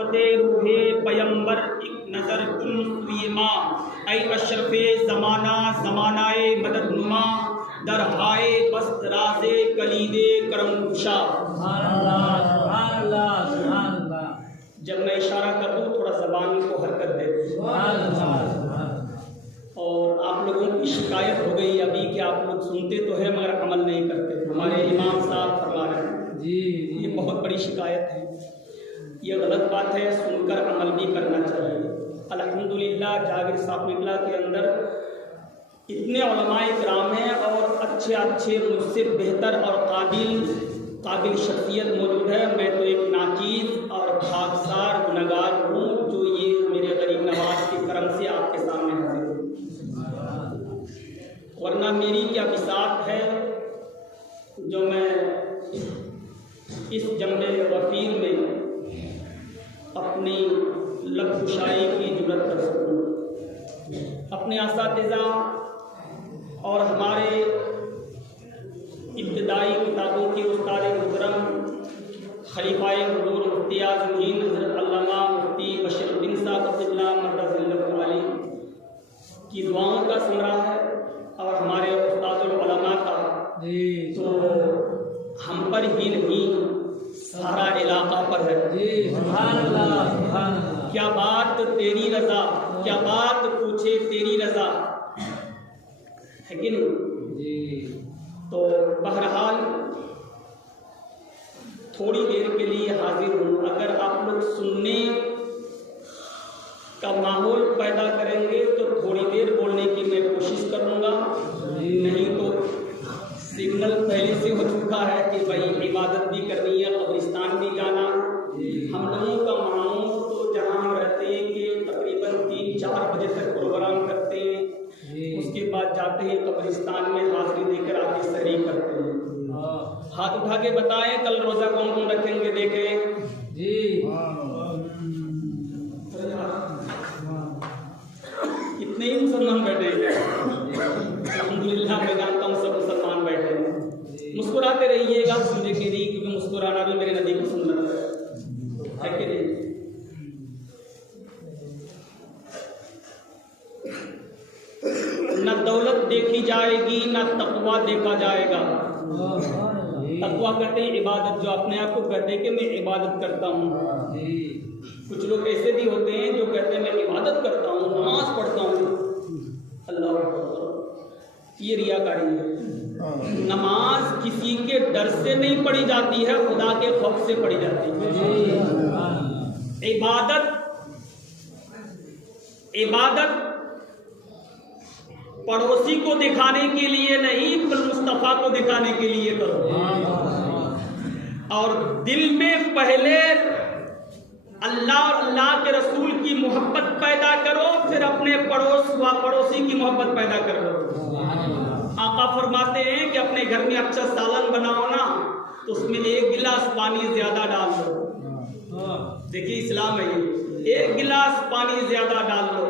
روح پیمبر ایک نظر کن سوی ماں، اے اشرف زمانہ زمانہ مدد نما، در ہائے بست راز کلید کرم گشا۔ جب میں اشارہ کر دوں تھوڑا زبان کو حرکت دے دوں۔ اور آپ لوگوں کی شکایت ہو گئی ابھی کہ آپ لوگ سنتے تو ہیں مگر عمل نہیں کرتے۔ ہمارے امام صاحب فرما رہے ہیں یہ بہت بڑی شکایت ہے، یہ غلط بات ہے، سن کر عمل بھی کرنا چاہیے۔ الحمدللہ جاگر صاحب نگلا کے اندر اتنے علماء کرام ہیں اور اچھے مجھ سے بہتر اور قابل شخصیت موجود ہے۔ میں تو ایک ناچیز اور خاکسار گنہگار ہوں جو یہ میرے غریب نواز کے کرم سے آپ کے سامنے حاضر ہوں، ورنہ میری کیا بساط ہے جو میں اس جنب وفیر میں اپنی لب کشائی کی جرت کر سکوں۔ اپنے اساتذہ اور ہمارے ابتدائی کتابوں کے استاد محترم خلیفہ حضور مفتی اعظم ہند حضرت علامہ مفتی بشیر الدین صاحب قبلہ مرکز اللہ علی کی دعاؤں کا ثمرہ ہے، اور ہمارے استاد العلماء کا تو ہم پر ہی نہیں سارا علاقہ پر ہے۔ سبحان اللہ سبحان اللہ، کیا بات تیری رضا، کیا بات پوچھے تیری رضا ہے کہ نہیں؟ تو بہرحال تھوڑی دیر کے لیے حاضر ہوں، اگر آپ لوگ سننے کا ماحول پیدا کریں گے تو تھوڑی دیر بولنے کی میں کوشش کروں گا، نہیں تو سگنل پہلے سے ہو چکا ہے کہ بھائی عبادت بھی کرنی ہے، قبرستان بھی جانا۔ ہم لوگوں کا معمول تو جہاں ہم رہتے ہیں کہ تقریباً 3-4 بجے تک پروگرام کرتے ہیں، اس کے بعد جاتے ہیں قبرستان میں حاضری دے کر آ کے سحری کرتے ہیں۔ ہاتھ اٹھا کے بتائیں کل روزہ کون کون رکھیں گے دیکھیں جی؟ اتنے ہی مسلمان بیٹھے ہیں، الحمدللہ میں جانتا ہوں سب مسلمان بیٹھے ہیں۔ مسکراتے رہیے گا سننے کے لیے، کیونکہ مسکرانا بھی میرے نبی کو سنت ہے کہ نہیں؟ نہ دولت دیکھی جائے گی نہ تقویٰ دیکھا جائے گا۔ تقویٰ کہتے ہیں عبادت، جو اپنے آپ کو کہتے ہیں کہ میں عبادت کرتا ہوں۔ کچھ لوگ ایسے بھی ہوتے ہیں جو کہتے ہیں میں عبادت کرتا ہوں، نماز پڑھتا ہوں، اللہ اکبر، یہ ریاکاری ہے۔ نماز کسی کے ڈر سے نہیں پڑھی جاتی ہے، خدا کے خوف سے پڑھی جاتی ہے۔ عبادت پڑوسی کو دکھانے کے لیے نہیں، بل مصطفیٰ کو دکھانے کے لیے کرو، اور دل میں پہلے اللہ اور اللہ کے رسول کی محبت پیدا کرو، پھر اپنے پڑوسی کی محبت پیدا کرو۔ آقا فرماتے ہیں کہ اپنے گھر میں اچھا سالن بناؤ نا تو اس میں 1 گلاس پانی زیادہ ڈال دو۔ دیکھیے اسلام ہے یہ، 1 گلاس پانی زیادہ ڈال دو۔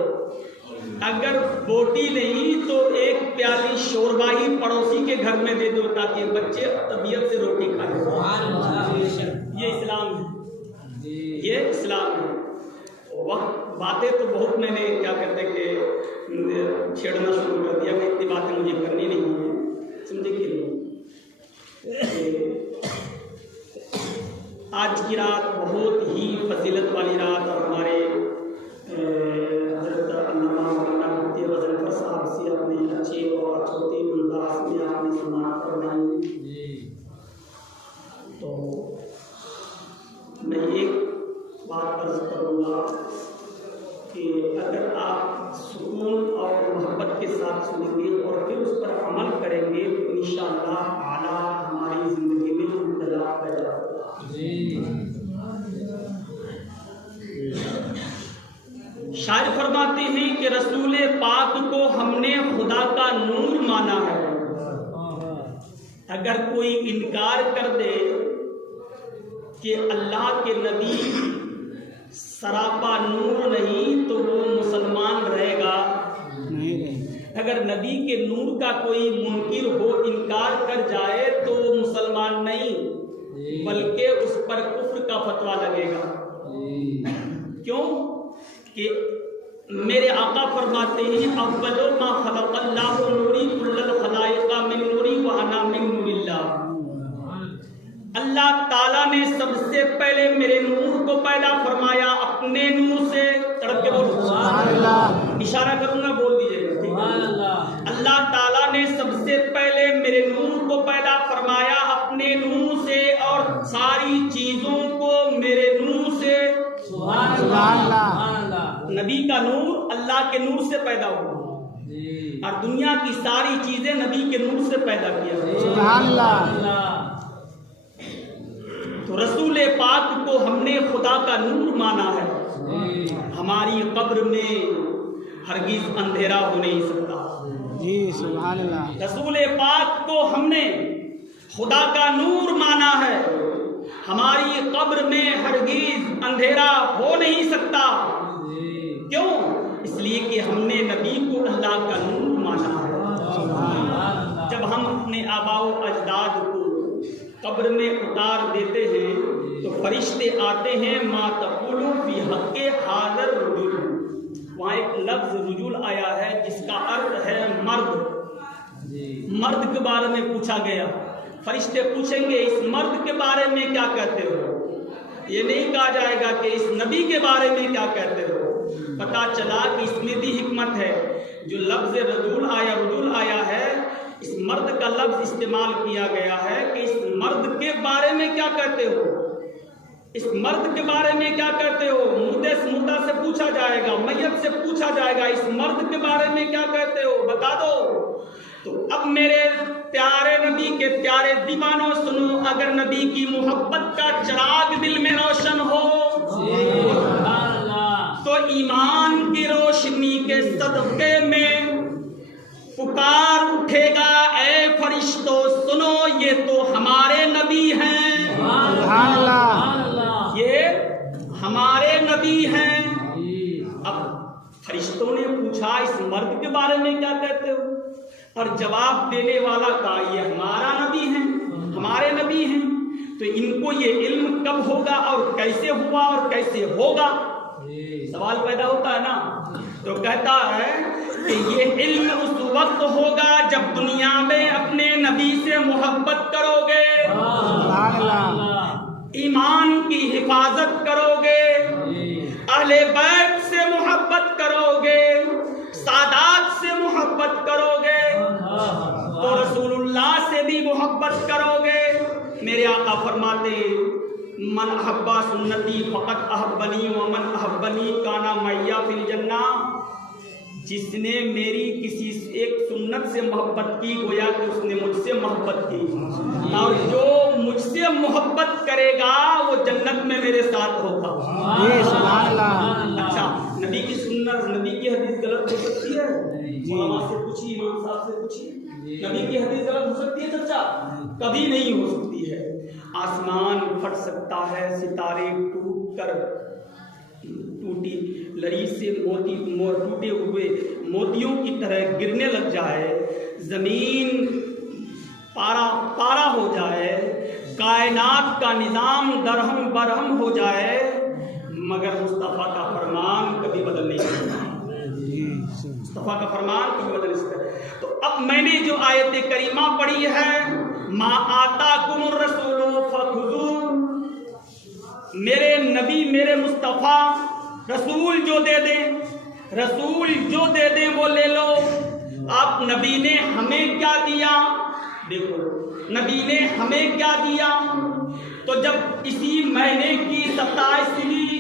اگر بوٹی نہیں تو 1 پیالی شوربہ ہی پڑوسی کے گھر میں دے دو تاکہ بچے طبیعت سے روٹی کھائیں۔ یہ اسلام ہے، یہ اسلام ہے۔ وقت باتیں تو بہت میں نے کیا کہتے کہ چھیڑنا شروع کر دیا، کہ اتنی باتیں مجھے کرنی نہیں ہے، سمجھے کہ آج کی رات بہت ہی فضیلت والی رات، اور ہمارے حضرت علامہ مولانا مفتی غضنفر صاحب سے اپنے اچھے اور چھوٹے انداز میں آپ نے سماعت فرمائی۔ تو میں ایک بات عرض کروں گا کہ اگر آپ سکون اور محبت کے ساتھ سنیں گے اور پھر اس پر عمل کریں گے تو انشاءاللہ تعالی ہماری زندگی میں انقلاب پیدا ہوگا۔ شاعر فرماتے ہیں کہ رسول پاک کو ہم نے خدا کا نور مانا ہے، اگر کوئی انکار کر دے کہ اللہ کے نبی سراپا نور نہیں تو وہ مسلمان رہے گا نہیں۔ اگر نبی کے نور کا کوئی منکر ہو، انکار کر جائے تو وہ مسلمان نہیں بلکہ اس پر کفر کا فتویٰ لگے گا۔ کیوں کہ میرے آقا فرماتے ہیں اول ما خلق اللہ نوری کل الخلائق من نوری وانا من نور اللہ. اللہ تعالیٰ نے سب سے پہلے میرے نور کو پیدا فرمایا اپنے نور سے. تڑپ کے بولو سبحان اللہ. اشارہ کروں گا بول دیجیے گا. سبحان اللہ. اللہ تعالیٰ نے سب سے پہلے میرے نور کو پیدا فرمایا اپنے نور سے اور ساری چیزوں کو میرے نور سے. سبحان اللہ. نبی کا نور اللہ کے نور سے پیدا ہوا اور دنیا کی ساری چیزیں نبی کے نور سے پیدا کیا. سبحان اللہ. تو رسول پاک کو ہم نے خدا کا نور مانا ہے. ہماری قبر میں ہرگز اندھیرا ہو نہیں سکتا. جی سبحان اللہ. رسول پاک کو ہم نے خدا کا نور مانا ہے. ہماری قبر میں ہرگز اندھیرا ہو نہیں سکتا. کیوں؟ اس لیے کہ ہم نے نبی کو اللہ کا نور مانا ہے. جب ہم اپنے آباء و اجداد کو قبر میں اتار دیتے ہیں تو فرشتے آتے ہیں ما تقول فی حق حاضر رجل. وہاں ایک لفظ رجل آیا ہے جس کا ارتھ ہے مرد. مرد کے بارے میں پوچھا گیا. فرشتے پوچھیں گے اس مرد کے بارے میں کیا کہتے ہو. یہ نہیں کہا جائے گا کہ اس نبی کے بارے میں کیا کہتے ہو. پتا چلا کہ اس میں بھی حکمت ہے. جو لفظ رجل آیا ہے اس مرد کا لفظ استعمال کیا گیا ہے کہ اس مرد کے بارے میں کیا کہتے ہو. اس مرد کے بارے میں کیا کہتے ہو. مردہ سے پوچھا جائے گا, میت سے پوچھا جائے گا اس مرد کے بارے میں کیا کہتے ہو بتا دو. تو اب میرے پیارے نبی کے پیارے دیوانوں سنو. اگر نبی کی محبت کا چراغ دل میں روشن ہو تو ایمان کی روشنی کے صدقے میں پکار اٹھے گا اے فرشتوں سنو یہ تو ہمارے نبی ہیں. سبحان اللہ. یہ ہمارے نبی ہیں. اب فرشتوں نے پوچھا اس مرد کے بارے میں کیا کہتے ہو اور جواب دینے والا کہا یہ ہمارا نبی ہیں, ہمارے نبی ہیں. تو ان کو یہ علم کب ہوگا اور کیسے ہوا اور کیسے ہوگا سوال پیدا ہوتا ہے نا. تو کہتا ہے کہ یہ علم اس وقت ہوگا جب دنیا میں اپنے نبی سے محبت کرو گے, ایمان کی حفاظت کرو گے, اہل بیت سے محبت کرو گے, سادات سے محبت کرو گے تو رسول اللہ سے بھی محبت کرو گے. میرے آقا فرماتے من احب سنتی فقط احبنی ومن احبنی کانا معی فی الجنہ. جس نے میری کسی ایک سنت سے محبت کی گویا کہ اس نے مجھ سے محبت کی, اور جو مجھ سے محبت کرے گا وہ جنت میں میرے ساتھ ہوگا. سبحان اللہ. اچھا نبی کی سنت نبی کی حدیث غلط ہو سکتی ہے. علماء سے پوچھیے, امام صاحب سے پوچھیے, نبی کی حدیث غلط ہو سکتی ہے چچا؟ کبھی نہیں ہو سکتی ہے. آسمان پھٹ سکتا ہے, ستارے ٹوٹ کر ٹوٹی لری سے ٹوٹے ہوئے موتیوں کی طرح گرنے لگ جائے, زمین پارا ہو جائے, کائنات کا نظام درہم برہم ہو جائے, مگر مصطفیٰ کا فرمان کبھی بدل نہیں سکتا. مصطفیٰ کا فرمان کبھی بدل نہیں سکتا. تو اب میں نے جو آیت کریمہ پڑھی ہے ما آتاکم الرسول فخذوہ, میرے نبی میرے مصطفیٰ رسول جو دے دیں وہ لے لو. آپ نبی نے ہمیں کیا دیا دیکھو, نبی نے ہمیں کیا دیا. تو جب اسی مہینے کی 27ویں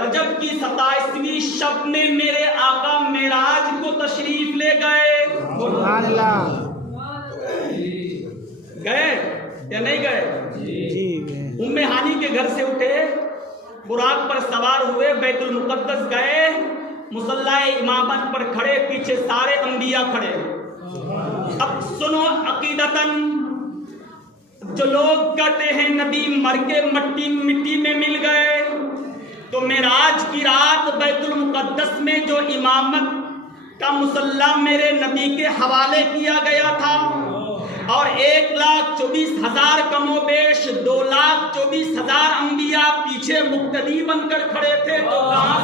رجب کی 27ویں شب میں میرے آقا معراج کو تشریف لے گئے. سبحان اللہ. گئے یا نہیں گئے؟ ام ہانی کے گھر سے اٹھے, براق پر سوار ہوئے, بیت المقدس گئے, مصلی امامت پر کھڑے, پیچھے سارے انبیاء کھڑے. اب سنو عقیدتاً, جو لوگ کہتے ہیں نبی مر کے مٹی میں مل گئے, تو معراج کی رات بیت المقدس میں جو امامت کا مصلی میرے نبی کے حوالے کیا گیا تھا, اور 1,24,000 کم و بیش 2,24,000 انبیاء پیچھے مقتدی بن کر کھڑے تھے, تو کہاں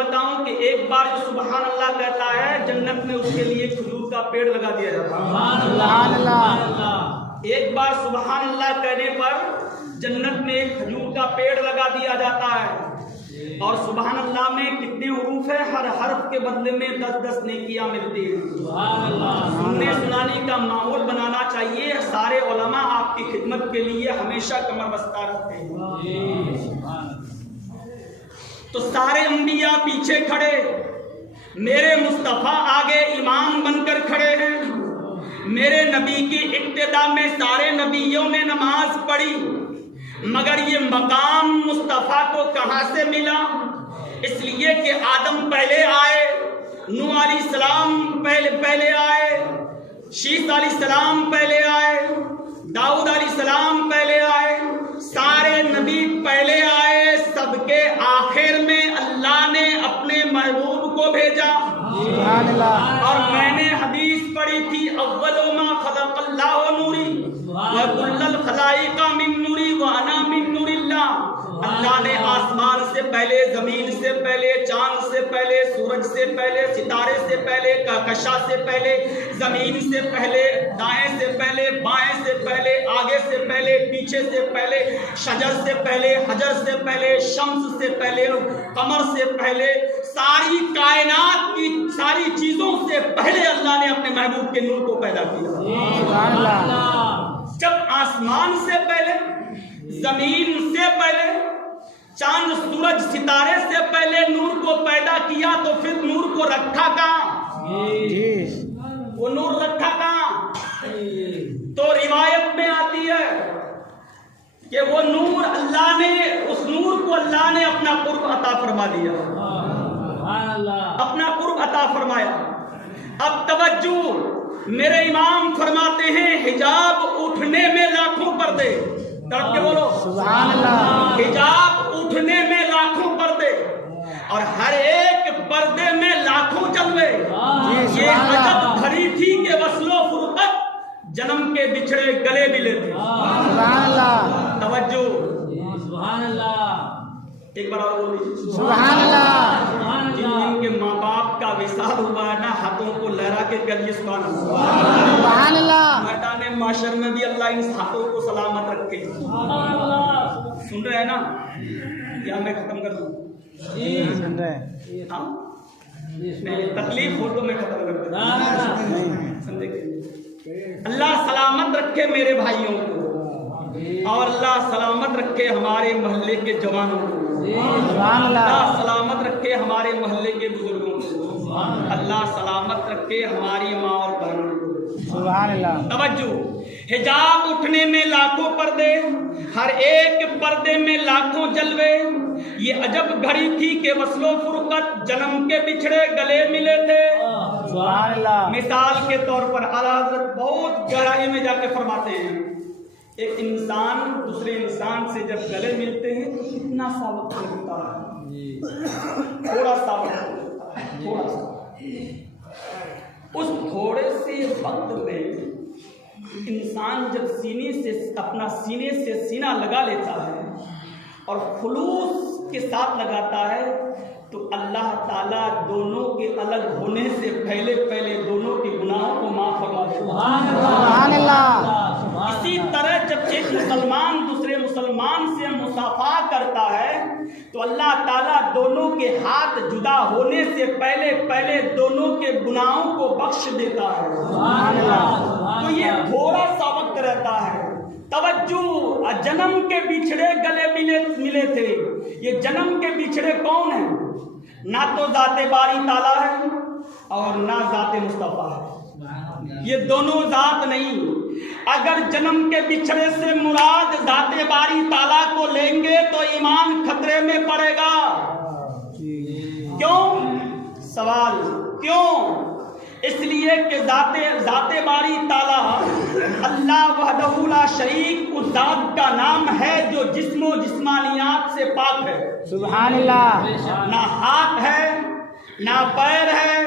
بتاؤں کہ ایک بار جو سبحان اللہ کہتا ہے جنت میں اس کے لیے کھجور کا پیڑ لگا دیا جاتا ہے. سبحان اللہ. ایک بار سبحان اللہ کہنے پر جنت میں ایک کھجور کا پیڑ لگا دیا جاتا ہے. اور سبحان اللہ میں کتنے حروف ہیں؟ ہر حرف کے بدلے میں 10 نیکیاں ملتی ہیں. سننے سنانے کا ماحول بنانا چاہیے. سارے علماء آپ کی خدمت کے لیے ہمیشہ کمر بستہ رکھتے ہیں. تو سارے انبیاء پیچھے کھڑے، میرے مصطفیٰ آگے امام بن کر کھڑے ہیں. میرے نبی کی ابتدا میں سارے نبیوں نے نماز پڑھی، مگر یہ مقام مصطفیٰ کو کہاں سے ملا؟ اس لیے کہ آدم پہلے آئے، نوح علیہ السلام پہلے آئے، شیس علیہ السلام پہلے آئے، داؤد علیہ السلام پہلے آئے، سارے نبی پہلے آئے. سب کے آخر میں اللہ نے اپنے محبوب کو بھیجا. سبحان اللہ. اور میں نے حدیث پڑھی تھی، اول ما خلق اللہ نوری وکل الخلائق من نوری وانا من نور اللہ. اللہ نے آسمان سے پہلے، زمین سے پہلے، چاند سے پہلے، سورج سے پہلے، ستارے سے پہلے، کہکشاں سے پہلے، زمین سے پہلے، دائیں سے پہلے، بائیں سے پہلے، آگے سے پہلے، پیچھے سے پہلے، شجر سے پہلے، حجر سے پہلے، شمس سے پہلے، قمر سے پہلے، ساری کائنات کی ساری چیزوں سے پہلے اللہ نے اپنے محبوب کے نور کو پیدا کیا. سبحان اللہ. جب آسمان سے پہلے، زمین سے پہلے، چاند سورج ستارے سے پہلے نور کو پیدا کیا، تو پھر نور کو رکھا کہاں؟ وہ نور رکھا کہاں؟ تو روایت میں آتی ہے کہ وہ نور اللہ نے، اس نور کو اللہ نے اپنا قرب عطا فرما دیا، اپنا قرب عطا فرمایا. اب توجہ، میرے امام فرماتے ہیں حجاب اٹھنے میں لاکھوں پردے. تڑپ کے بولو سبحان اللہ. حجاب اٹھنے میں لاکھوں پردے، اور ہر ایک پردے میں لاکھوں جلوے. یہ عجب گھڑی تھی کہ وصل و فرقت جنم کے بچھڑے گلے ملے تھے. سبحان اللہ. توجہ، سبحان اللہ. ایک بار اور بولیے سبحان اللہ. جن کے ماں باپ کا وصال ہوا ہے نا، ہاتھوں کو لہرا کے کہیے سبحان اللہ. سبحان اللہ. میدان معاشر میں بھی اللہ ان ہاتھوں کو سلامت رکھے. سن رہے ہیں نا؟ کیا میں ختم کر دوں؟ سن رہے ہیں. ہاں، تکلیف ہو تو میں ختم کر دوں. سمجھے؟ اللہ سلامت رکھے میرے بھائیوں کو، اور اللہ سلامت رکھے ہمارے محلے کے جوانوں کو. سبحان اللہ. اللہ سلامت رکھے ہمارے محلے کے بزرگوں کو. اللہ سلامت رکھے ہماری ماں اور بہنوں کو. سبحان اللہ. توجہ، حجاب اٹھنے میں لاکھوں پردے، ہر ایک پردے میں لاکھوں جلوے. یہ عجب گھڑی تھی کہ وصل و فرقت جنم کے بچھڑے گلے ملے تھے. سبحان اللہ. مثال کے طور پر اعلیٰ حضرت بہت گہرائی میں جا کے فرماتے ہیں، ایک انسان دوسرے انسان سے جب گلے ملتے ہیں تو کتنا سا وقت لگتا ہے؟ تھوڑا سا وقت لگتا ہے، تھوڑا سا. اس تھوڑے سے وقت میں انسان جب سینے سے اپنا سینے سے سینہ لگا لیتا ہے اور خلوص کے ساتھ لگاتا ہے، تو اللہ تعالیٰ دونوں کے الگ ہونے سے پہلے دونوں کے گناہوں کو معاف فرما دیتا ہے. سبحان اللہ. اسی طرح جب ایک مسلمان دوسرے مسلمان سے مصافحہ کرتا ہے تو اللہ تعالیٰ دونوں کے ہاتھ جدا ہونے سے پہلے دونوں کے گناہوں کو بخش دیتا ہے. سبحان اللہ. تو یہ تھوڑا سا وقت رہتا ہے. توجہ، جنم کے بچھڑے گلے ملے تھے. یہ جنم کے بچھڑے کون ہیں؟ نہ تو ذات باری تعالیٰ ہے اور نہ ذات مصطفیٰ ہے. یہ دونوں ذات نہیں. اگر جنم کے بچھڑے سے مراد ذات باری تعالیٰ کو لیں گے تو ایمان خطرے میں پڑے گا. کیوں؟ سوال کیوں؟ اس لیے کہ ذات باری تعالیٰ اللہ وحدہ لا شریک اس ذات کا نام ہے جو جسم و جسمانیات سے پاک ہے. سبحان اللہ. نہ ہاتھ ہے، نہ پیر ہے،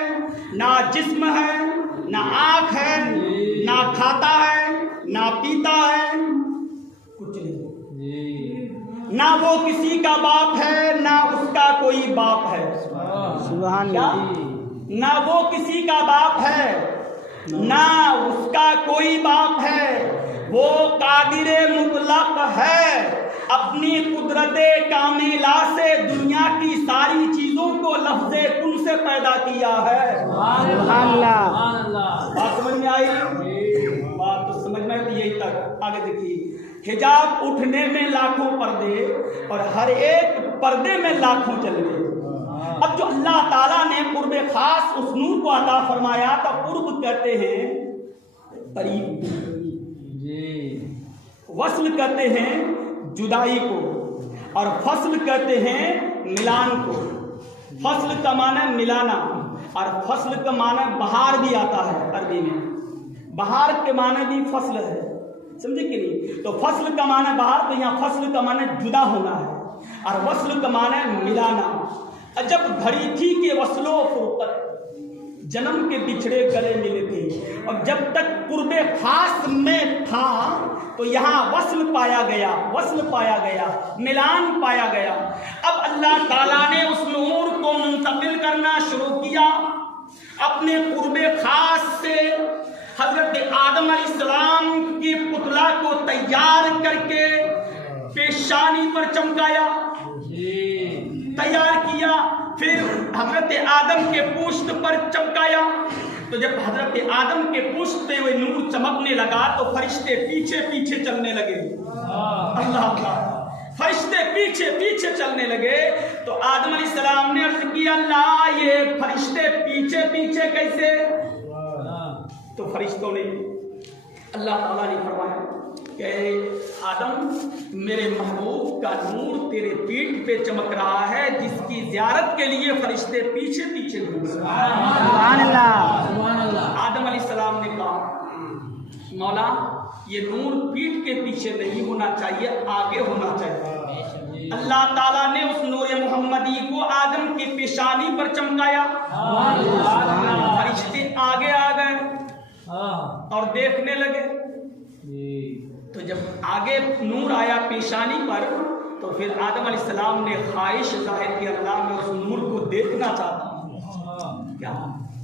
نہ جسم ہے، نہ آنکھ ہے، نہ کھاتا ہے، نہ پیتا ہے، کچھ نہیں. نہ وہ کسی کا باپ ہے، نہ اس کا کوئی باپ ہے. سبحان کیا؟ اللہ نہ وہ کسی کا باپ ہے نہ اس کا کوئی باپ ہے، وہ قادر مطلق ہے، اپنی قدرت کاملہ سے دنیا کی ساری چیزوں کو لفظ کن سے پیدا کیا ہے۔ سبحان اللہ بات سمجھ میں آئی؟ بات تو سمجھ میں آئی، یہی تک۔ آگے دیکھیے، حجاب اٹھنے میں لاکھوں پردے اور ہر ایک پردے میں لاکھوں جلوے۔ اب جو اللہ تعالیٰ نے قرب خاص اس نور کو عطا فرمایا تو قرب کہتے ہیں قریب، وصل کہتے ہیں جدائی کو، اور فصل کہتے ہیں ملان کو۔ فصل کا معنی ملانا، اور فصل کا معنی بہار بھی آتا ہے عربی میں، بہار کے معنی بھی فصل ہے، سمجھے کہ نہیں؟ تو فصل کا معنی بہار، تو یہاں فصل کا معنی جدا ہونا ہے، اور وصل کا معنی ملانا۔ جب گھڑی تھی کہ وصل و فرقت، جنم کے بچھڑے گلے ملے تھے، اور جب تک قرب خاص میں تھا تو یہاں وصل پایا گیا، وصل پایا گیا، ملان پایا گیا۔ اب اللہ تعالیٰ نے اس نور کو منتقل کرنا شروع کیا اپنے قرب خاص سے۔ حضرت آدم علیہ السلام کی پتلا کو تیار کر کے پیشانی پر چمکایا، تیار کیا، پھر حضرت آدم کے پشت پر چمکایا۔ تو جب حضرت آدم کے پشت پہ وہ نور چمکنے لگا تو فرشتے پیچھے پیچھے چلنے لگے۔ اللہ اللہ، فرشتے پیچھے پیچھے چلنے لگے تو آدم علیہ السلام نے عرض کیا، اللہ یہ فرشتے پیچھے پیچھے کیسے؟ تو فرشتوں نے، اللہ تعالیٰ نے فرمایا کہ آدم میرے محبوب کا نور تیرے پیٹھ پہ چمک رہا ہے، جس کی زیارت کے لیے فرشتے پیچھے پیچھے گھوم۔ سبحان اللہ آدم علیہ السلام نے کہا، مولا یہ نور پیٹھ کے پیچھے نہیں ہونا چاہیے، آگے ہونا چاہیے۔ اللہ تعالیٰ نے اس نور محمدی کو آدم کی پیشانی پر چمکایا، فرشتے آگے آ گئے اور دیکھنے لگے۔ تو جب آگے نور آیا پیشانی پر تو پھر آدم علیہ السلام نے خواہش ظاہر کی، اللہ میں اس نور کو دیکھنا چاہتا ہوں، کیا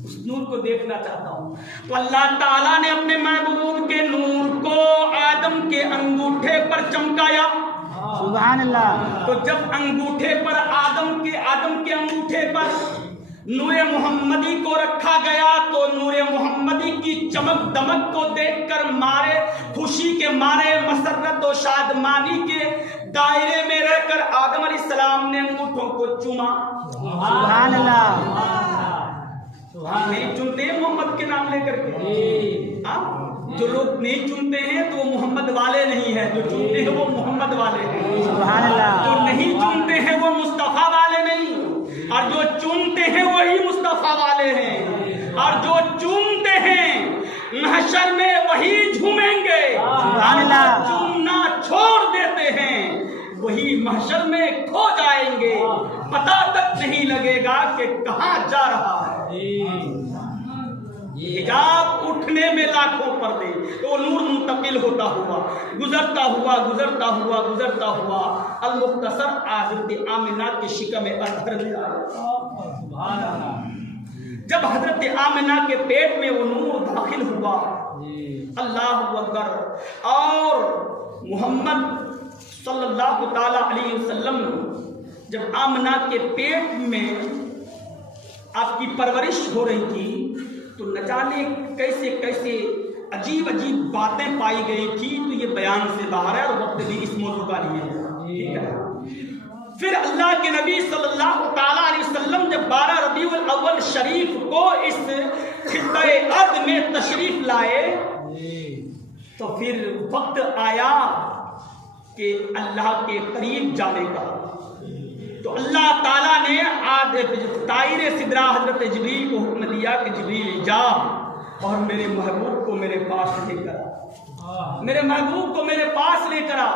اس نور کو دیکھنا چاہتا ہوں۔ تو اللہ تعالیٰ نے اپنے محبوب کے نور کو آدم کے انگوٹھے پر چمکایا۔ سبحان اللہ۔ تو جب انگوٹھے پر آدم کے انگوٹھے پر نور محمدی کو رکھا گیا تو نور محمدی کی چمک دمک کو دیکھ کر مارے خوشی کے مارے، مسرت و شادمانی کے دائرے میں رہ کر آدم علیہ السلام نے انگوٹھوں کو چوما۔ سبحان اللہ۔ نہیں چنتے ہیں محمد کے نام لے کر کے، جو لوگ نہیں چنتے ہیں تو وہ محمد والے نہیں ہیں، جو چنتے ہیں وہ محمد والے ہیں۔ سبحان اللہ۔ جو نہیں چنتے ہیں وہ مصطفیٰ والے نہیں، اور جو چنتے ہیں وہی مصطفیٰ والے ہیں، اور جو چنتے ہیں محشر میں وہی جھومیں گے، سبحان اللہ۔ چننا چھوڑ دیتے ہیں وہی محشر میں کھو جائیں گے، پتہ تک نہیں لگے گا کہ کہاں جا رہا ہے۔ حجاب اٹھنے میں لاکھوں پردے، تو نور منتقل ہوتا ہوا گزرتا ہوا المختصر حضرت آمنہ کے شکم اطہر میں آیا۔ جب حضرت آمنہ کے پیٹ میں وہ نور داخل ہوا، اللہ اکبر، اور محمد صلی اللہ تعالی علیہ وسلم جب آمنہ کے پیٹ میں آپ کی پرورش ہو رہی تھی تو نہ جانے کیسے کیسے عجیب عجیب باتیں پائی گئی تھی، تو یہ بیان سے باہر ہے اور وقت بھی اس موضوع کا لیے ہے۔ پھر اللہ کے نبی صلی اللہ تعالی علیہ وسلم جب 12 ربیع الاول شریف کو اس خطۂ ارض میں تشریف لائے تو پھر وقت آیا کہ اللہ کے قریب جانے کا۔ تو اللہ تعالیٰ نے طائر سدرہ حضرت جبریل کو حکم دیا کہ جبریل جا اور میرے محبوب کو میرے پاس لے کر آ، میرے محبوب کو میرے پاس لے کر آ۔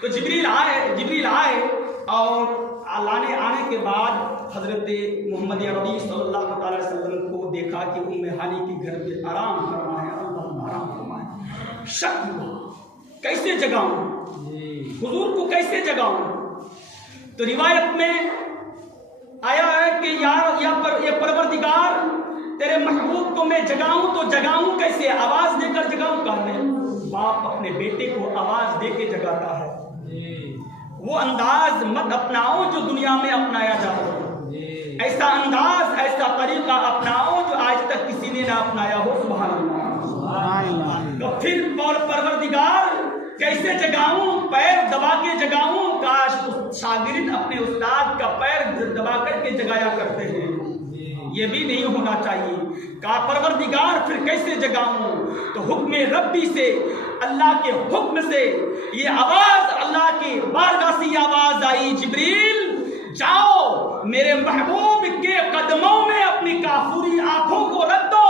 تو جبریل آئے اور آنے کے بعد حضرت محمد عربی صلی اللہ علیہ وسلم کو دیکھا کہ ام ہانی کے گھر پہ آرام کرنا ہے، اللہ آرام فرمائے۔ شک ہوا کیسے جگاؤں، حضور کو کیسے جگاؤں؟ تو روایت میں آیا ہے کہ یہ پروردگار تیرے محبوب کو میں جگاؤں تو جگاؤں کیسے، آواز دے کر جگاؤں کہاں؟ باپ اپنے بیٹے کو آواز دے کے جگاتا ہے، وہ انداز مت اپناؤ جو دنیا میں اپنایا جاتا ہے، ایسا انداز ایسا طریقہ اپناؤ جو آج تک کسی نے نہ اپنایا ہو۔ سبحان اللہ۔ تو پھر پروردگار کیسے جگاؤں، پیر دبا کے جگاؤں؟ کاش شاگرد اپنے استاد کا پیر دبا کر کے جگایا کرتے ہیں، یہ بھی نہیں ہونا چاہیے۔ کہا پروردگار پھر کیسے جگاؤں؟ تو حکم ربی سے، اللہ کے حکم سے یہ آواز، اللہ کی بارگاہ سے یہ آواز آئی، جبریل جاؤ میرے محبوب کے قدموں میں اپنی کافوری آنکھوں کو رکھ دو،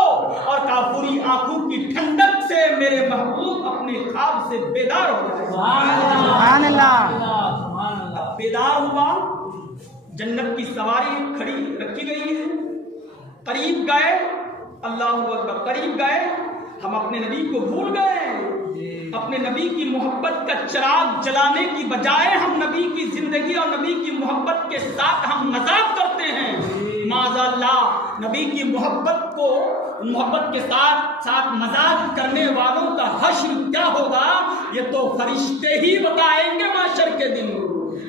اور کافوری آنکھوں کی ٹھنڈک سے میرے محبوب اپنے خواب سے بیدار ہو جائے۔ سبحان اللہ۔ بیدار ہوا، جنت کی سواری کھڑی رکھی گئی ہے، قریب گئے، اللہ اکبر، قریب گئے، ہم اپنے نبی کو بھول گئے، اپنے نبی کی محبت کا چراغ جلانے کی بجائے ہم نبی کی زندگی اور نبی کی محبت کے ساتھ ہم مذاق کرتے ہیں۔ معاذ اللہ، نبی کی محبت کے ساتھ مذاق کرنے والوں کا حشر کیا ہوگا یہ تو فرشتے ہی بتائیں گے محشر کے دن۔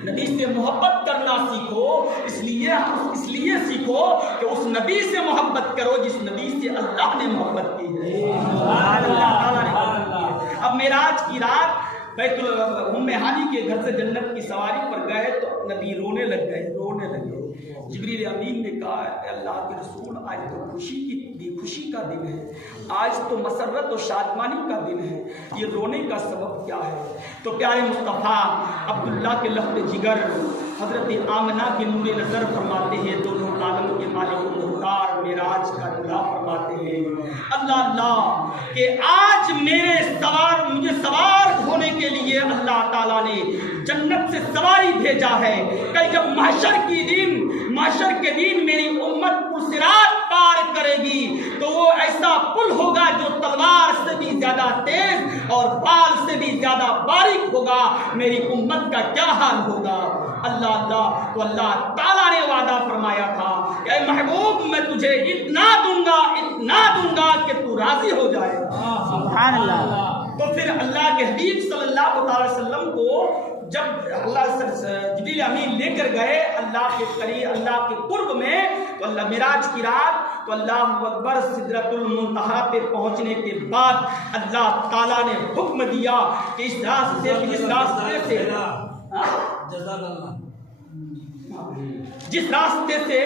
نبی سے محبت کرنا سیکھو، اس لیے سیکھو کہ اس نبی سے محبت کرو جس نبی سے اللہ نے محبت کی ہے۔ اب معراج کی رات بیت ام ہانی کے گھر سے جنت کی سواری پر گئے تو نبی رونے لگے۔ جبریل امین نے کہا کہ اللہ کے رسول آج تو خوشی کا دن ہے، آج تو مسرت و شادمانی کا دن ہے، یہ رونے کا سبب کیا ہے؟ تو پیارے مصطفیٰ عبداللہ کے لفظ جگر حضرت آمنہ کے نور نظر فرماتے ہیں، دونوں عالم کے مالک مختار معراج کا ندا فرماتے ہیں، اللہ اللہ کہ آج مجھے سوار ہونے کے لیے اللہ تعالیٰ نے جنت سے سواری بھیجا ہے۔ کل جب محشر کے دن میری امت پرصراط پار کرے گی تو وہ ایسا پل ہوگا جو تلوار سے بھی زیادہ تیز اور بال سے بھی زیادہ باریک ہوگا، میری امت کا کیا حال ہوگا؟ اللہ اللہ، تو اللہ تعالیٰ نے وعدہ فرمایا تھا کہ اے محبوب میں تجھے اتنا دوں گا کہ تو راضی ہو جائے۔ سبحان اللہ۔ تو پھر اللہ کے حبیب صلی اللہ علیہ وسلم کو جب اللہ جبریل امین لے کر گئے اللہ کے قریب، اللہ کے قرب میں، تو اللہ معراج کی رات، تو اللہ اکبر سدرۃ المنتہا پہ پہنچنے کے بعد اللہ تعالیٰ نے حکم دیا کہ اس راستے سے جس راستے سے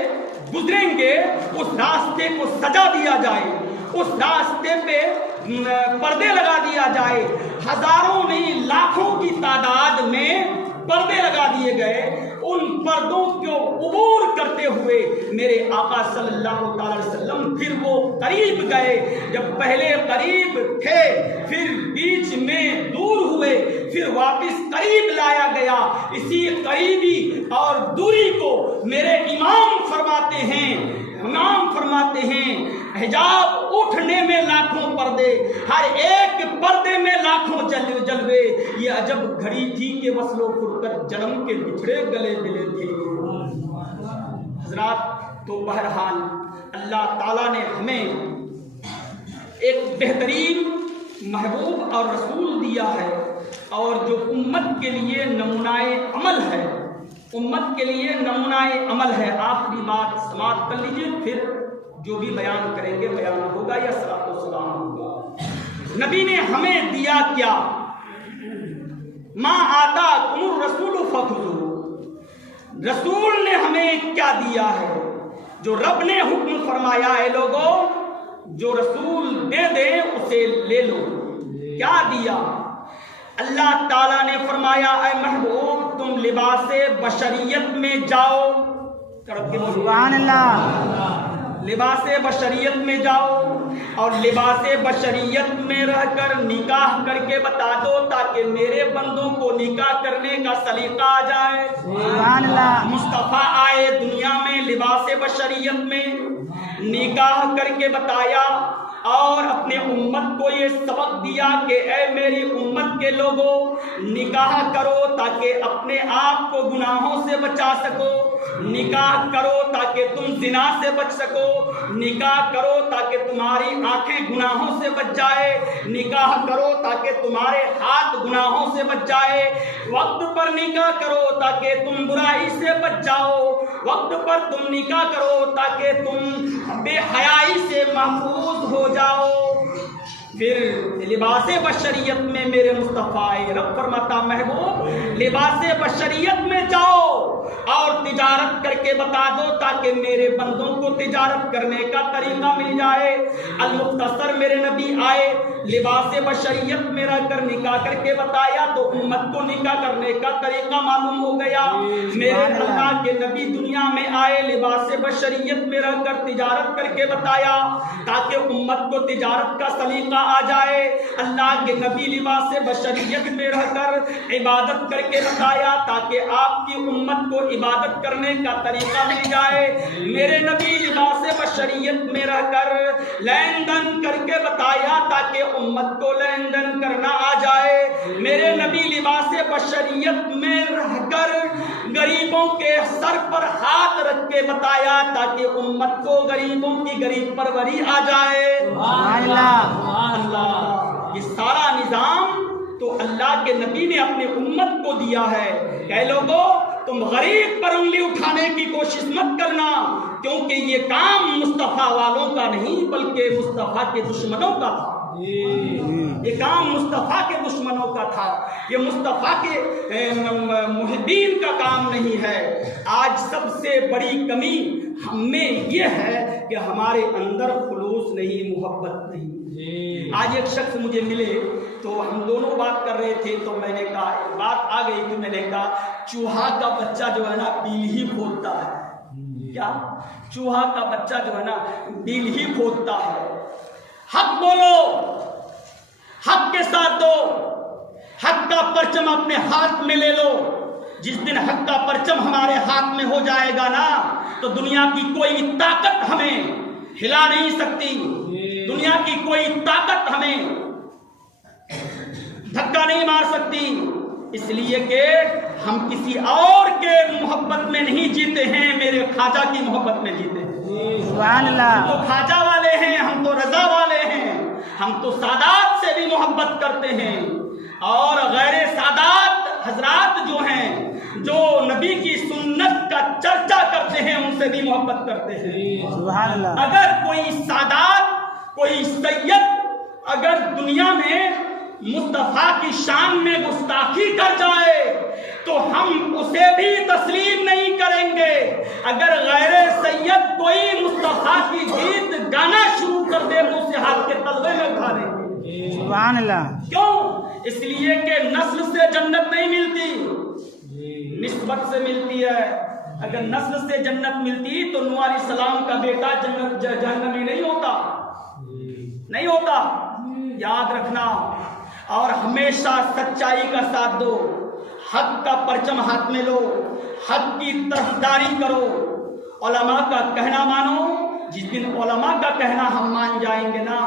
گزریں گے اس راستے کو سجا دیا جائے، اس راستے پہ پردے لگا دیا جائے، ہزاروں نہیں لاکھوں کی تعداد میں پردے لگا دیے گئے۔ ان پردوں کو عبور کرتے ہوئے میرے آقا صلی اللہ علیہ وسلم پھر وہ قریب گئے، جب پہلے قریب تھے پھر بیچ میں دور ہوئے، پھر واپس قریب لایا گیا۔ اسی قریبی اور دوری کو میرے امام فرماتے ہیں حجاب اٹھنے میں لاکھوں پردے، ہر ایک پردے میں لاکھوں جلوے، یہ عجب گھڑی تھی کہ وصل و فرقت جنم کے بچھڑے گلے ملے تھے۔ حضرات، تو بہرحال اللہ تعالیٰ نے ہمیں ایک بہترین محبوب اور رسول دیا ہے، اور جو امت کے لیے نمونہ عمل ہے، امت کے لیے نمونہ عمل ہے۔ آخری بات سماعت کر لیجئے، پھر جو بھی بیان کریں گے بیان ہوگا یا صلاۃ و سلام ہوگا۔ نبی نے ہمیں دیا کیا؟ ما آتاکم الرسول فخذوہ، رسول نے ہمیں کیا دیا ہے؟ جو رب نے حکم فرمایا ہے لوگوں جو رسول دے دے اسے لے لو، کیا دیا؟ اللہ تعالیٰ نے فرمایا اے محبوب تم لباس بشریت میں جاؤ، سبحان اللہ، لباس بشریت میں جاؤ اور لباس بشریت میں رہ کر نکاح کر کے بتا دو تاکہ میرے بندوں کو نکاح کرنے کا سلیقہ آ جائے۔ سبحان اللہ۔ مصطفیٰ آئے دنیا میں لباس بشریت میں، نکاح کر کے بتایا اور اپنے امت کو یہ سبق دیا کہ اے میری امت کے لوگوں نکاح کرو تاکہ اپنے آپ کو گناہوں سے بچا سکو۔ نکاح کرو تاکہ تم زنا سے بچ سکو، نکاح کرو تاکہ تمہاری آنکھیں گناہوں سے بچ جائے، نکاح کرو تاکہ تمہارے ہاتھ گناہوں سے بچ جائے، وقت پر نکاح کرو تاکہ تم برائی سے بچ جاؤ، وقت پر تم نکاح کرو تاکہ تم بے حیائی سے محفوظ ہو جاؤ۔ پھر لباس بشریت میں میرے مصطفیٰ رب فرماتا محبوب لباس بشریت میں جاؤ اور تجارت کر کے بتا دو تاکہ میرے بندوں کو تجارت کرنے کا طریقہ مل جائے۔ المختصر میرے نبی آئے، لباس بشریت میں رہ کر نکاح کر کے بتایا تو امت کو نکاح کرنے کا طریقہ معلوم ہو گیا۔ میرے اللہ کے نبی دنیا میں آئے، لباس بشریت میں رہ کر تجارت کر کے بتایا تاکہ امت کو تجارت کا سلیقہ آ جائے۔ اللہ کے نبی لباس بشریت میں رہ کر عبادت کر کے بتایا تاکہ آپ کی امت کو عبادت کرنے کا طریقہ مل جائے۔ میرے نبی لباس بشریت میں رہ کر لین دین کر کے بتایا تاکہ امت کو لین دین کرنا آ جائے۔ میرے نبی لباس بشریت میں رہ کر غریبوں کے سر پر ہاتھ رکھ کے بتایا تاکہ امت کو غریبوں کی غریب پروری آ جائے۔ سبحان اللہ، اللہ، یہ سارا نظام تو اللہ کے نبی نے اپنے امت کو دیا ہے۔ کہ لوگوں تم غریب پر انگلی اٹھانے کی کوشش مت کرنا، کیونکہ یہ کام مصطفیٰ والوں کا نہیں بلکہ مصطفیٰ کے دشمنوں کا تھا۔ یہ کام مصطفیٰ کے دشمنوں کا تھا، یہ مصطفیٰ کے محبین کا کام نہیں ہے۔ آج سب سے بڑی کمی ہم میں یہ ہے کہ ہمارے اندر خلوص نہیں، محبت نہیں۔ آج ایک شخص مجھے ملے تو ہم دونوں بات کر رہے تھے، تو میں نے کہا ایک بات آ گئی کہ میں نے کہا چوہا کا بچہ جو ہے نا بیل ہی کھودتا ہے۔ کیا؟ چوہا کا بچہ جو ہے نا بیل ہی کھودتا ہے۔ حق بولو، حق کے ساتھ دو، حق کا پرچم اپنے ہاتھ میں لے لو۔ جس دن حق کا پرچم ہمارے ہاتھ میں ہو جائے گا نا تو دنیا کی کوئی طاقت ہمیں ہلا نہیں سکتی، دنیا کی کوئی طاقت ہمیں دھکا نہیں مار سکتی، اس لیے کہ ہم کسی اور کے محبت میں نہیں جیتے ہیں، میرے خواجہ کی محبت میں جیتے ہیں۔ سبحان اللہ، ہم تو خواجہ والے ہیں، ہم تو رضا والے ہیں، ہم تو سادات سے بھی محبت کرتے ہیں، اور غیر سادات حضرات جو ہیں جو نبی کی سنت کا چرچا کرتے ہیں ان سے بھی محبت کرتے ہیں۔ سبحان اللہ، اگر کوئی سادات، کوئی سید اگر دنیا میں مصطفیٰ کی شان میں گستاخی کر جائے تو ہم اسے بھی تسلیم نہیں کریں گے۔ اگر غیر سید کوئی مصطفیٰ کی گیت گانا شروع کر دے تو اسے ہاتھ کے تلوے میں اٹھا لیں گے۔ سبحان اللہ، کیوں؟ اس لیے کہ نسل سے جنت نہیں ملتی، نسبت سے ملتی ہے۔ اگر نسل سے جنت ملتی تو نوح علیہ السلام کا بیٹا جہنمی نہیں ہوتا، نہیں ہوتا۔ یاد رکھنا، اور ہمیشہ سچائی کا ساتھ دو، حق کا پرچم ہاتھ میں لو، حق کی طرفداری کرو، علماء کا کہنا مانو۔ جس دن علماء کا کہنا ہم مان جائیں گے نا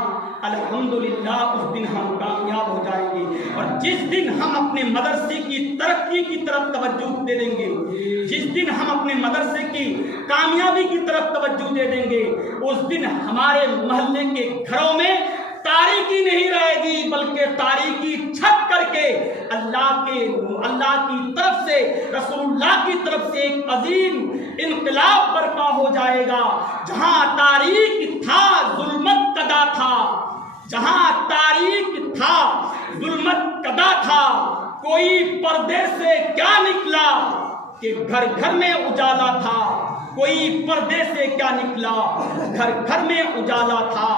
الحمدللہ اس دن ہم کامیاب ہو جائیں گے۔ اور جس دن ہم اپنے مدرسے کی ترقی کی طرف توجہ دے دیں گے، جس دن ہم اپنے مدرسے کی کامیابی کی طرف توجہ دے دیں گے، اس دن ہمارے محلے کے گھروں میں تاریکی نہیں رہے گی بلکہ تاریکی چھٹ کر کے اللہ کی طرف سے، رسول اللہ کی طرف سے ایک عظیم انقلاب برپا ہو جائے گا۔ جہاں تاریک تھا ظلمت قدا تھا، جہاں تاریک تھا ظلمت قدا تھا، کوئی پردے سے کیا نکلا کہ گھر گھر میں اجالا تھا، کوئی پردے سے کیا نکلا گھر گھر میں اجالا تھا۔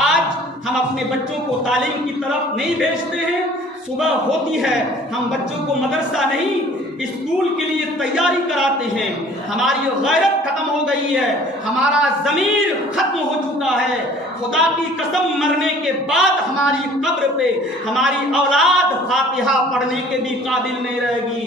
آج ہم اپنے بچوں کو تعلیم کی طرف نہیں بھیجتے ہیں، صبح ہوتی ہے ہم بچوں کو مدرسہ نہیں اسکول کے لیے تیاری کراتے ہیں، ہماری غیرت ختم ہو گئی ہے، ہمارا ضمیر ختم ہو چکا ہے۔ خدا کی قسم مرنے کے بعد ہماری قبر پہ ہماری اولاد فاتحہ پڑھنے کے بھی قابل نہیں رہے گی۔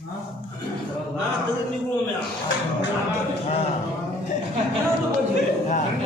Nah,